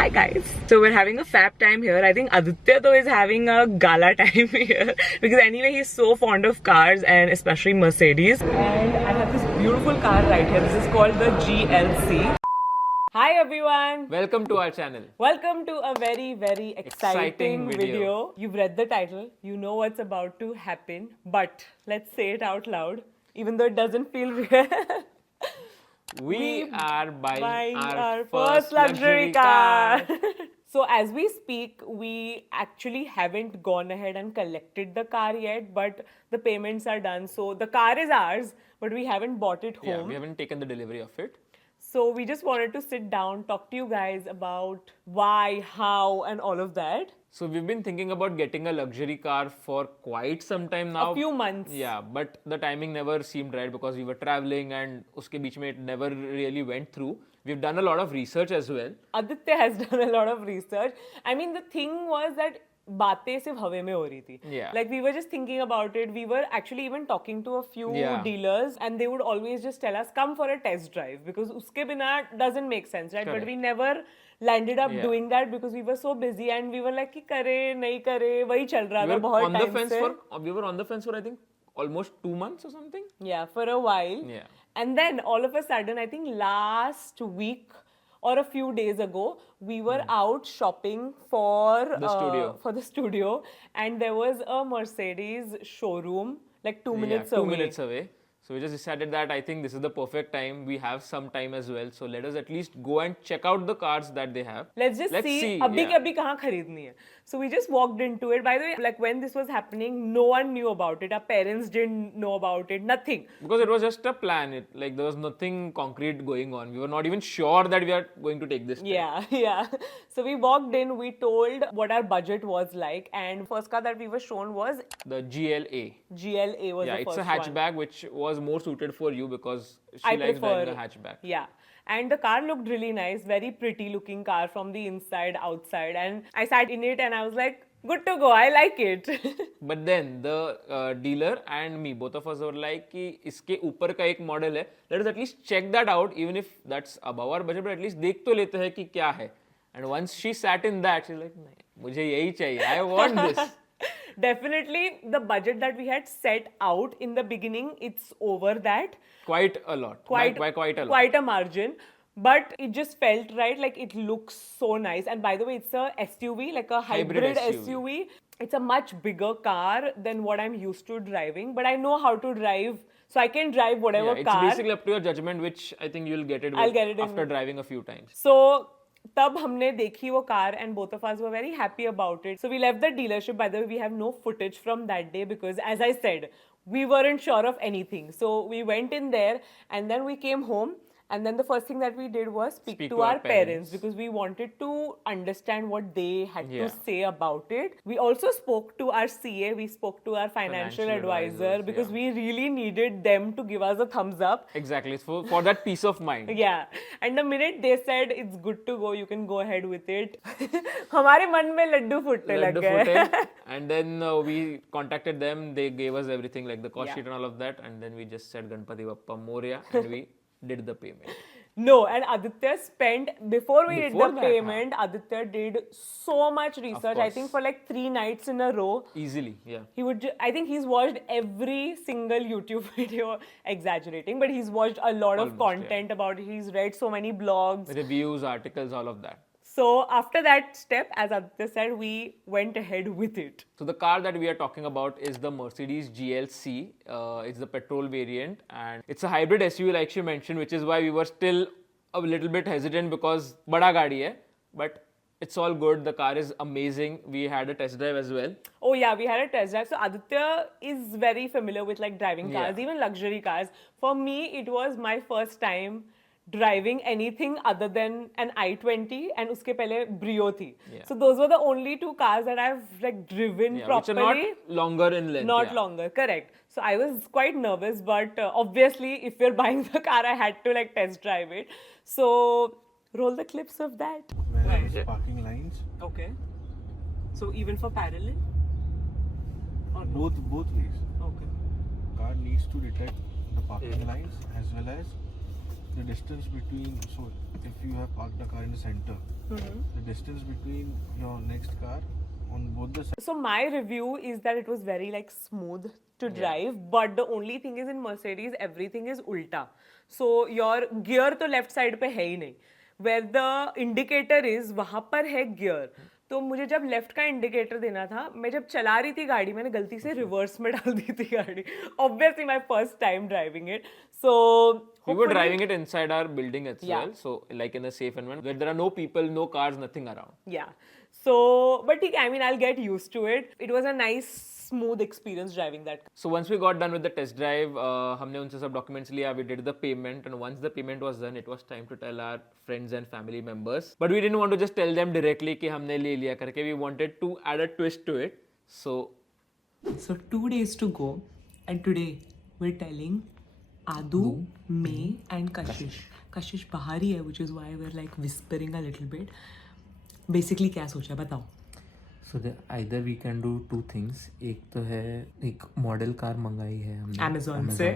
Hi guys. So we're having a fab time here. I think Aditya though is having a gala time here because anyway he's so fond of cars and especially Mercedes. And I have this beautiful car right here. This is called the GLC. Hi everyone. Welcome to our channel. Welcome to a very exciting video. You've read the title. You know what's about to happen. But let's say it out loud even though it doesn't feel real. We are buying our first luxury car. So as we speak, we actually haven't gone ahead and collected the car yet, but the payments are done. So the car is ours, but we haven't bought it home. Yeah, we haven't taken the delivery of it. So we just wanted to sit down, talk to you guys about why, how, and all of that. So we've been thinking about getting a luxury car for quite some time now. A few months. Yeah, but the timing never seemed right because we were traveling and uske beech mein it never really went through. We've done a lot of research as well. Aditya has done a lot of research. I mean, the thing was that बातें सिर्फ हवे में हो रही थी. Yeah. Like we were just thinking about it. We were actually even talking to a few dealers and they would always just tell us, come for a test drive because uske bina doesn't make sense, right? Correct. But we never landed up doing that because we were so busy and we were like कि करे नहीं करे वही चल रहा था बहुत time से. We were on the fence for I think almost 2 months or something. Yeah, for a while. Yeah. And then all of a sudden, I think last week or a few days ago, we were out shopping for the studio, and there was a Mercedes showroom like 2 minutes away. 2 minutes away. So we just decided that I think this is the perfect time. We have some time as well. So let us at least go and check out the cars that they have. Let's see. Abhi ke abhi kahan kharidni hai. So we just walked into it. By the way, like when this was happening, no one knew about it. Our parents didn't know about it. Nothing. Because it was just a plan. Like there was nothing concrete going on. We were not even sure that we are going to take this trip. Yeah. So we walked in. We told what our budget was like, and first car that we were shown was the GLA. GLA was the first one. It's a hatchback, which was more suited for you because she likes driving a hatchback. Yeah. And the car looked really nice, very pretty looking car from the inside, outside. And I sat in it and I was like, good to go, I like it. But then the dealer and me, both of us were like कि इसके ऊपर का एक model है. Let us at least check that out, even if that's above our budget, but at least देख तो लेते हैं कि क्या है. And once she sat in that, she's like, नहीं, मुझे यही चाहिए. I want this. Definitely, the budget that we had set out in the beginning, it's over that. Quite a lot. Quite a lot. Quite a margin. But it just felt right, like it looks so nice. And by the way, it's a SUV, like a hybrid SUV. It's a much bigger car than what I'm used to driving. But I know how to drive, so I can drive whatever car. It's basically up to your judgment, which I think you'll get it with after driving a few times. So, तब हमने देखी वो car and both of us were very happy about it. So we left the dealership. By the way, we have no footage from that day because as I said, we weren't sure of anything. So we went in there and then we came home. And then the first thing that we did was speak to our parents because we wanted to understand what they had to say about it. We also spoke to our CA, we spoke to our financial advisor because we really needed them to give us a thumbs up. Exactly, for that peace of mind. Yeah, and the minute they said it's good to go, you can go ahead with it. हमारे मन में लड्डू फूटने लग गए. And then we contacted them, they gave us everything like the cost sheet and all of that. And then we just said Ganpati Bappa Moria and we did the payment. No, and Aditya spent, before we did the payment, Aditya did so much research. I think for like 3 nights in a row. Easily, yeah. He would, I think he's watched every single YouTube video, exaggerating, but he's watched a lot of content about it. He's read so many blogs. Reviews, articles, all of that. So after that step, as Aditya said, we went ahead with it. So the car that we are talking about is the Mercedes GLC. It's the petrol variant and it's a hybrid SUV like she mentioned, which is why we were still a little bit hesitant because bada gaadi hai. But it's all good. The car is amazing. We had a test drive as well. Oh yeah, we had a test drive. So Aditya is very familiar with like driving cars, even luxury cars. For me, it was my first time driving anything other than an i20 and uske pehle Brio thi. So those were the only 2 cars that I've like driven properly. Which are not longer in length. Not longer, correct. So I was quite nervous, but obviously if you're buying the car, I had to like test drive it. So roll the clips of that. Where are parking lines? Okay. So even for parallel? Or no? Both ways. Okay. Car needs to detect the parking lines as well as the distance between, so if you have parked a car in the center, the distance between your next car on both the sides. So my review is that it was very like smooth to drive, but the only thing is in Mercedes everything is ulta. So your gear तो left side पे है ही नहीं. Where the indicator is वहाँ पर है gear. तो मुझे जब लेफ्ट का इंडिकेटर देना था, मैं जब चला रही थी गाड़ी, मैंने गलती से रिवर्स में डाल दी थी गाड़ी. Obviously my first time driving it. So We were driving it inside our building as Yeah. well, so like in a safe environment where there are no people, no cars, nothing around. Yeah. So, but I mean, I'll get used to it. It was a nice, smooth experience driving that car. So once we got done with the test drive, हमने उनसे सब documents लिया, we did the payment, and once the payment was done, it was time to tell our friends and family members. But we didn't want to just tell them directly कि हमने ले लिया करके. We wanted to add a twist to it. So 2 days to go, and today we're telling Adu, May, and Kashish. Kashish बाहर ही है, which is why we're like whispering a little bit. Basically क्या सोचा बताओ? So either we can do two things. एक तो है एक model car मंगाई है हमने Amazon से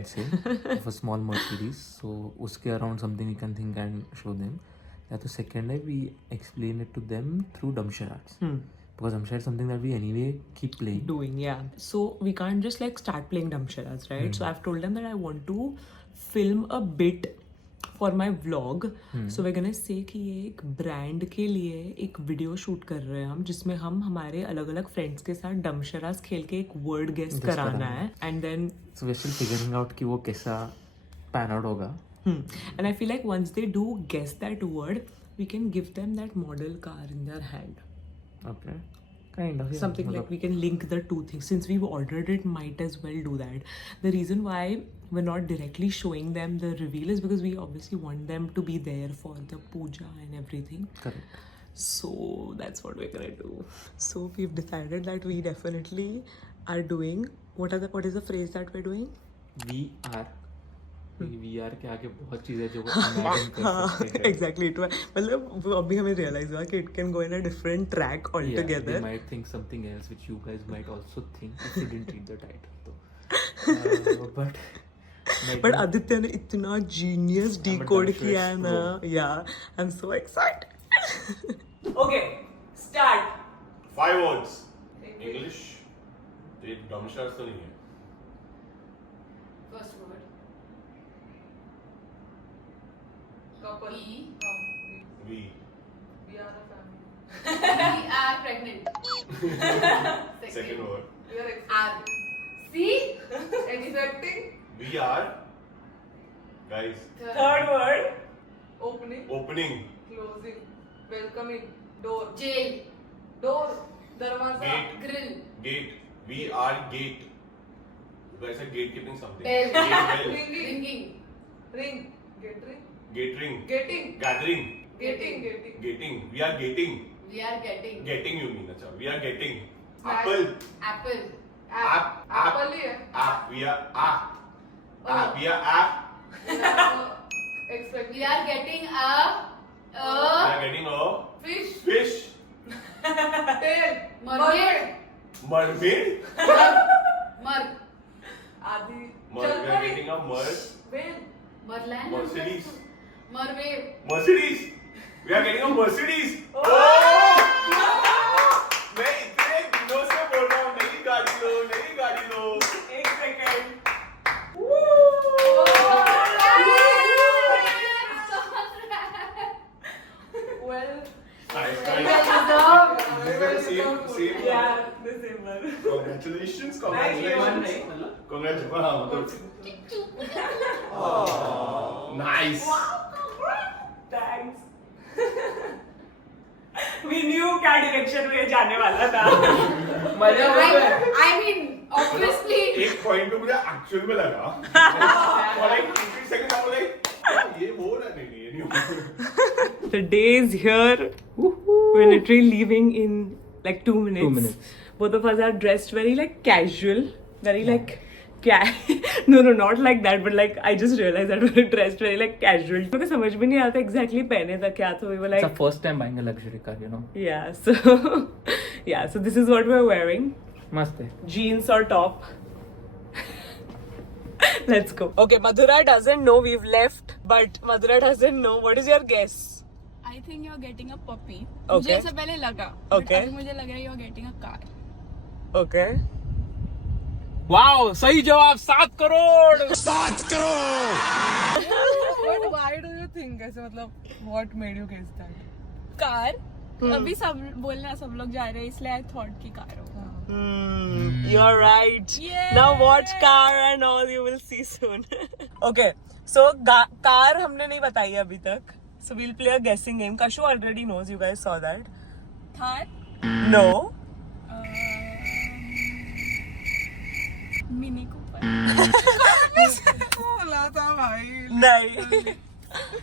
of a small Mercedes. So उसके around something we can think and show them. या तो second है we explain it to them through dumb charades. Because dumb charades is something that we anyway keep playing. Doing, yeah. So we can't just like start playing dumb charades, right? So I've told them that I want to film a bit for my vlog. So we're gonna say कि ये एक brand के लिए एक video shoot कर रहे हैं हम, जिसमें हम हमारे अलग अलग फ्रेंड्स के साथ डम शराज खेल के एक वर्ड गेस कराना है. And then So we're still figuring out कि वो कैसा pan out होगा. and I feel like once they do guess that word, we can give them that model car in their hand. Okay. Kind of. Yeah. Something like we can link the two things. Since we've ordered it, might as well do that. The reason why we're not directly showing them the reveal is because we obviously want them to be there for the puja and everything. Correct. So that's what we're gonna do. So we've decided that we definitely are doing what is the phrase that we're doing? We are. VR के आगे बहुत चीजें जो imagine कर सकते हैं. Exactly. मतलब अभी हमें realize हुआ कि it can go in a different track Yeah, altogether. they might think something else which you guys might also think if you didn't read the title. So, But Aditya ने इतना genius decode Dutch किया है ना. Yeah, I'm so excited. Okay, start. 5 words. English. ये dumb charades तो नहीं है. First word. We. We are pregnant. Second word. Are. See? Expecting. We are. Guys. Third word. Opening. Closing, welcoming, door, Jail. door, darwaza, Gate. Grill. Gate. We are gate. You guys are gatekeeping something. Bell. Gate bell. ringing, Ringing. ring, getting, Gatering. getting, Gathering. getting, getting, Gating. We are gating. We are getting. Getting you mean. अच्छा. We are getting. Snack. Apple. Apple. App. apple ही है. App. We are app. Oh. We are app. Expect. We are getting We are getting a fish, fish. tail, Mermaid. Mermaid. Mer. आदि, We are getting a whale, Merland. Mercedes. Merwave. Mercedes. We are getting a Mercedes. मैं इतने दिनों से बोल रहा हूँ नई गाड़ी लो, नई गाड़ी लो. एक second. well, Nice, Well nice. deserved. Same. Yeah, the same one. Congratulations, Nice, congratulations. Congratulations. Nice. Thanks. We knew क्या direction में जाने वाला था. I mean, obviously. एक point पे मुझे actual में लगा. और like 2-3 seconds I was like, ये वो रहा नहीं ये नहीं. The day is here. We're literally leaving in like 2 minutes. 2 minutes. Both of us are dressed very like casual, very like no, not like that, but like I just realized that we're dressed very like casual. मुझे समझ भी नहीं आता exactly पहने था क्या, तो we were It's like our first time buying a luxury car, you know. yeah, so yeah, so this is what we're wearing. मस्त है. Jeans or top. Let's go. Okay, Madhura doesn't know we've left But Madhura doesn't know. What is your guess? I think you're getting a puppy. Okay. मुझे ऐसा पहले लगा. Okay. But अभी मुझे लग रहा है you're getting a car. Okay. Wow, सही जवाब 7 crore. But why do you think ऐसे मतलब what made you guess that? Car. अभी सब बोलना सब लोग जा रहे हैं इसलिए I thought कि कार होगा. You're right. Yay! Now watch car and all you will see soon. Okay. So car हमने नहीं बताई है अभी तक. So we'll play a guessing game. Kashu already knows. You guys saw that. Thar. No. Mini Cooper. बोला था भाई. नहीं.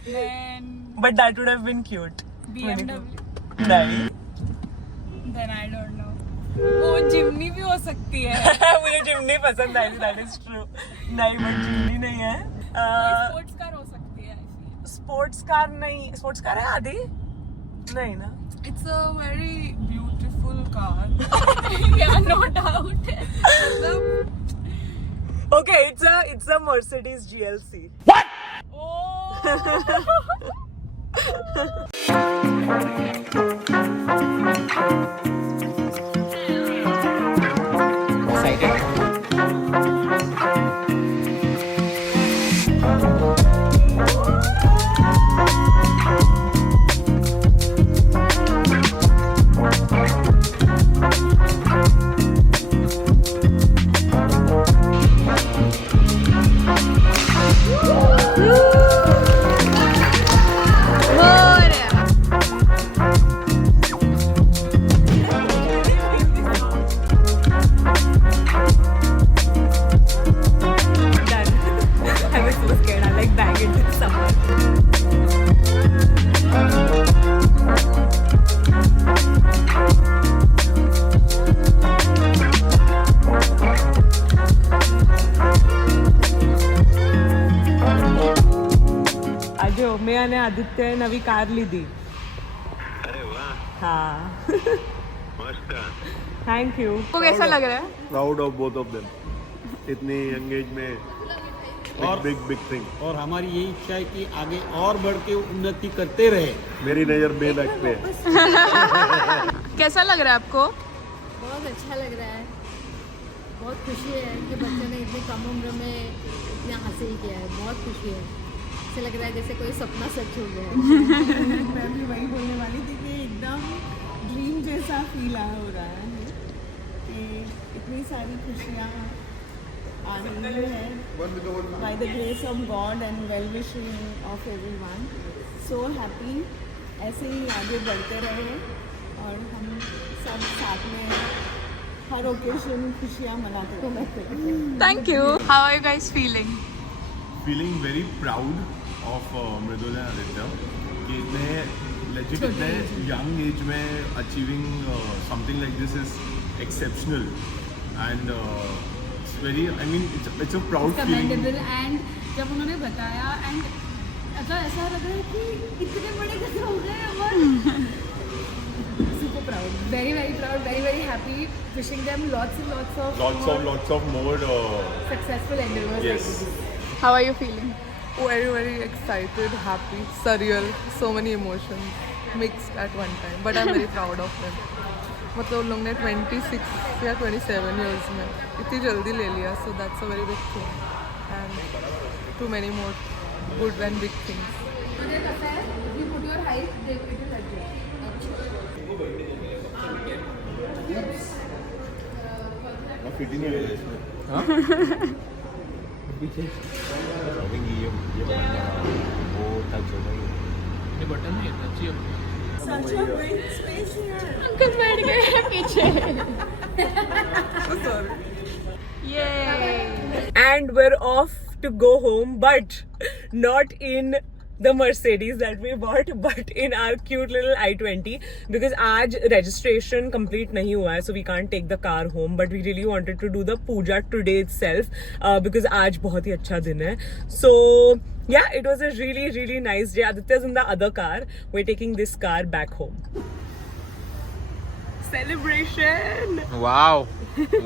Then But that would have been cute. BMW. नहीं. Then I don't know. वो जिमनी भी हो सकती है. मुझे जिमनी पसंद आई. That is true. नहीं but जिमनी नहीं है. स्पोर्ट्स कार हो सकती है ऐसी. स्पोर्ट्स कार नहीं. स्पोर्ट्स कार है आदि? नहीं ना. It's a very beautiful car. Yeah, no doubt. मतलब Okay, it's a Mercedes GLC. I was so scared. I like bang into someone. आज मैं आणि आदित्य नवी कार लीधी. अरे वाह, हाँ. मस्त. Thank you. को कैसा लग रहा है? Proud of both of them. इतनी यंग एज में बिग थिंग. और हमारी यही इच्छा है कि आगे और बढ़ के उन्नति करते रहे. मेरी नजर बेनक पे. कैसा लग रहा है आपको? बहुत अच्छा लग रहा है. बहुत खुशी है कि बच्चे ने इतनी कम उम्र में इतना हासिल किया है. बहुत खुशी है. ऐसा लग रहा है जैसे कोई सपना सच हो गया है. मैं भी वही बोलने वाली थी कि एकदम ड्रीम जैसा फील हो रहा है कि इतनी सारी खुशियाँ आ रही है by the grace of God and well wishing of everyone. So happy. ऐसे ही आगे बढ़ते रहे और हम सब साथ में हर ओकेजन खुशियाँ मनाते रहते. Thank you. How are you guys feeling? Feeling very proud of Mridul and Aditya कि इतने legit इतने young age में achieving something like this is exceptional and it's very, I mean it's a proud feeling. And जब उन्होंने बताया and ऐसा लग रहा है कि इतने बड़े कैसे हो गए और super proud, very proud, very happy, wishing them lots of more successful endeavors. yes. Like this. How are you feeling? Very excited, happy, surreal, so many emotions mixed at one time. But I'm very proud of them. मतलब उन लोग ने 26 या 27 years में इतनी जल्दी ले लिया. So that's a very big thing. And too many more good and big things. मुझे लगता है if you put your height, it will adjust. Fit ही नहीं है इसमें. Such a big space here. Uncle बैठ गए हैं पीछे. So sorry. Yay. And we're off to go home, but not in the Mercedes that we bought, but in our cute little i20 because आज registration complete नहीं हुआ है, so we can't take the car home. But we really wanted to do the puja today itself because आज बहुत ही अच्छा दिन है. So yeah, it was a really nice day. Aditya's in the other car. We're taking this car back home. Celebration. Wow,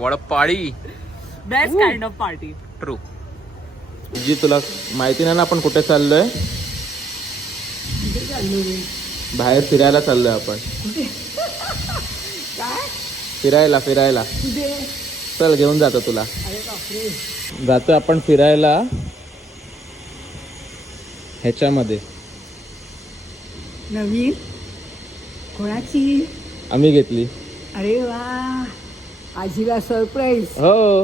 what a party. Best kind of party. True. जी तुला माहिती नाही ना आपण कुठे चाललोय? बाहेर फिरायला चाललोय आपण. फिरायला चल घेऊन जातो तुला. जातोय आपण फिरायला ह्याच्यामध्ये. नवीन कोणाची? आम्ही घेतली. अरे वा, आजीला सरप्राईज. हो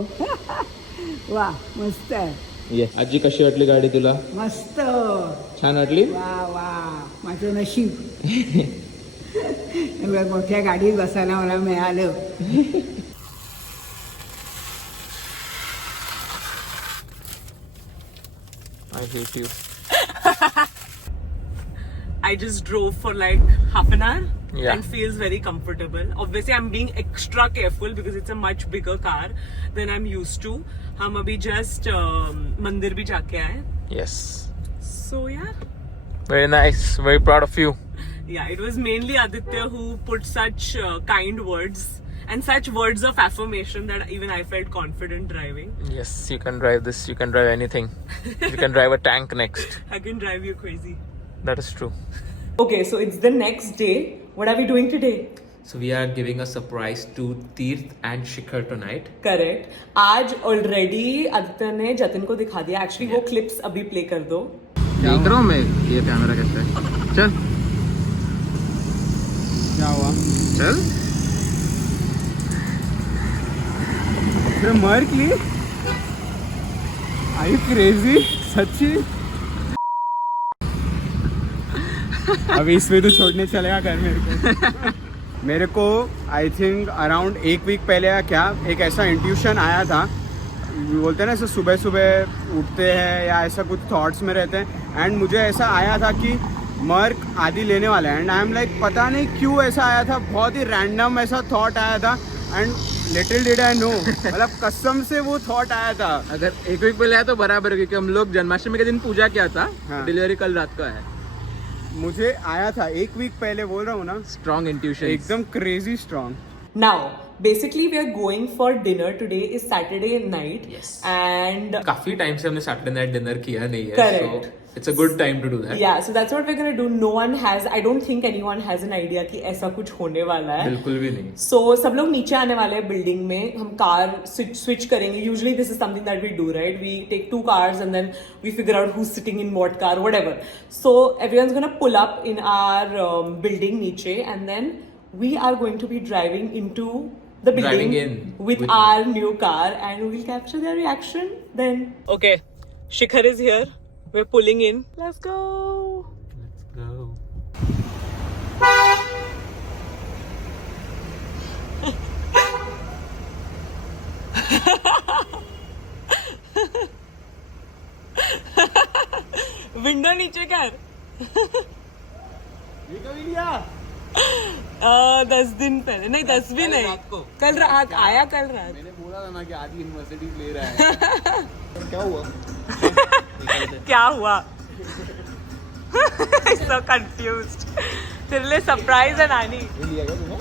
वा मस्त आहे. ये. आजी कशी वाटली गाडी तुला? मस्त. छान वाटली? वा वा, माझं नशीब. एवढ्या मोठ्या गाडीत बसायला मला मिळालं. I hate you. I just drove for like half an hour Yeah. and feels very comfortable. Obviously, I'm being extra careful because it's a much bigger car than I'm used to. हम अभी just मंदिर भी जाके आए. Yes. So yeah. Very nice. Very proud of you. Yeah, it was mainly Aditya who put such kind words and such words of affirmation that even I felt confident driving. Yes, you can drive this. You can drive anything. You can drive a tank next. I can drive you crazy. That is true. Okay, so it's the next day. What are we doing today? So we are giving a surprise to Tirth and Shikhar tonight. Correct. आज already Aditya ने जतिन को दिखा दिया. Actually वो clips अभी play कर दो. देख रहा हूँ मैं ये कैमरा कैसा है. चल. क्या हुआ? चल. मर्क ली? Are you crazy? सच्ची? अभी इसमें तो छोड़ने चलेगा घर मेरे को. मेरे को आई थिंक अराउंड एक वीक पहले या क्या एक ऐसा इंट्यूशन आया था. बोलते हैं ना ऐसे सुबह सुबह उठते हैं या ऐसा कुछ थॉट्स में रहते हैं. एंड मुझे ऐसा आया था कि मर्क आदि लेने वाला है. एंड आई एम लाइक पता नहीं क्यों ऐसा आया था. बहुत ही रैंडम ऐसा थॉट आया था. And little did I know, मतलब कसम से वो थॉट आया था. अगर एक वीक पहले आया तो बराबर है क्योंकि हम लोग जन्माष्टमी के दिन पूजा किया था. हाँ. डिलीवरी कल रात का है. मुझे आया था एक वीक पहले, बोल रहा हूँ ना. Strong intuition. एकदम crazy strong. Now, basically we are going for dinner. Today is Saturday night. Yes. And काफी टाइम से हमने सैटरडे नाइट डिनर किया नहीं है. Correct. So it's a good time to do that. yeah, so that's what we're gonna do. No one has, I don't think anyone has an idea कि ऐसा कुछ होने वाला है. बिल्कुल भी नहीं. So सब लोग नीचे आने वाले हैं बिल्डिंग में. हम कार switch करेंगे. Usually this is something that we do, right? We take 2 cars and then we figure out who's sitting in what car, whatever. So everyone's gonna pull up in our building नीचे and then we are going to be driving into the building Driving in with with our new car and we'll capture their reaction then. Okay, Shikhar is here. We're pulling in. Let's go. Let's go. Window नीचे कर. ये कभी लिया? 10 दिन पहले. नहीं 10 भी नहीं. कल रात आया. कल रात मैंने बोला था ना कि आदि यूनिवर्सिटीज ले रहा है. क्या हुआ? क्या हुआ? So confused. तेरे लिए सरप्राइज है नानी. ये लिया क्या तूने?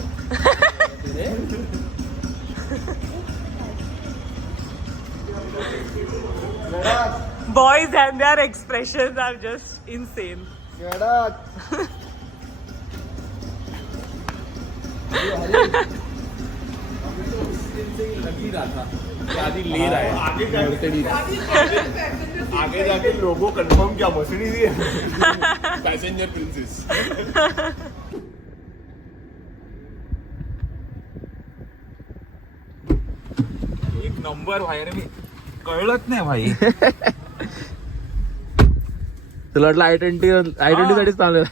Boys and their expressions are just insane. लग ही रहा था कि आदि ले रहा है. आगे जाके लोगो कंफर्म क्या मर्सिडीज ही है. Passenger princess. एक नंबर बाहेर मी कळलंच नाही भाई. तुला वाटलं आयडेंटिटी साठी चालू.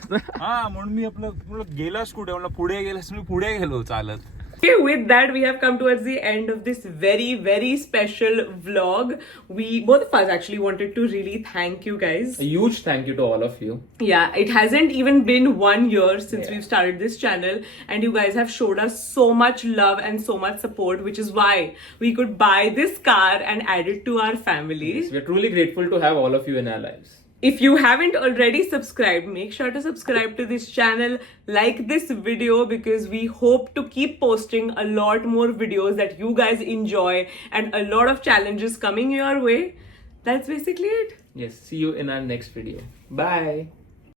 हा म्हणून मी आपलं गेलास कुठे म्हणलं पुढे गेलास. मी पुढे गेलो चालत. Okay, with that, we have come towards the end of this very, very special vlog. We, both of us actually wanted to really thank you guys. A huge thank you to all of you. Yeah, it hasn't even been 1 year since we've started this channel, and you guys have showed us so much love and so much support, which is why we could buy this car and add it to our family. We're truly grateful to have all of you in our lives. If you haven't already subscribed, make sure to subscribe to this channel, like this video, because we hope to keep posting a lot more videos that you guys enjoy and a lot of challenges coming your way. That's basically it. Yes, see you in our next video. Bye.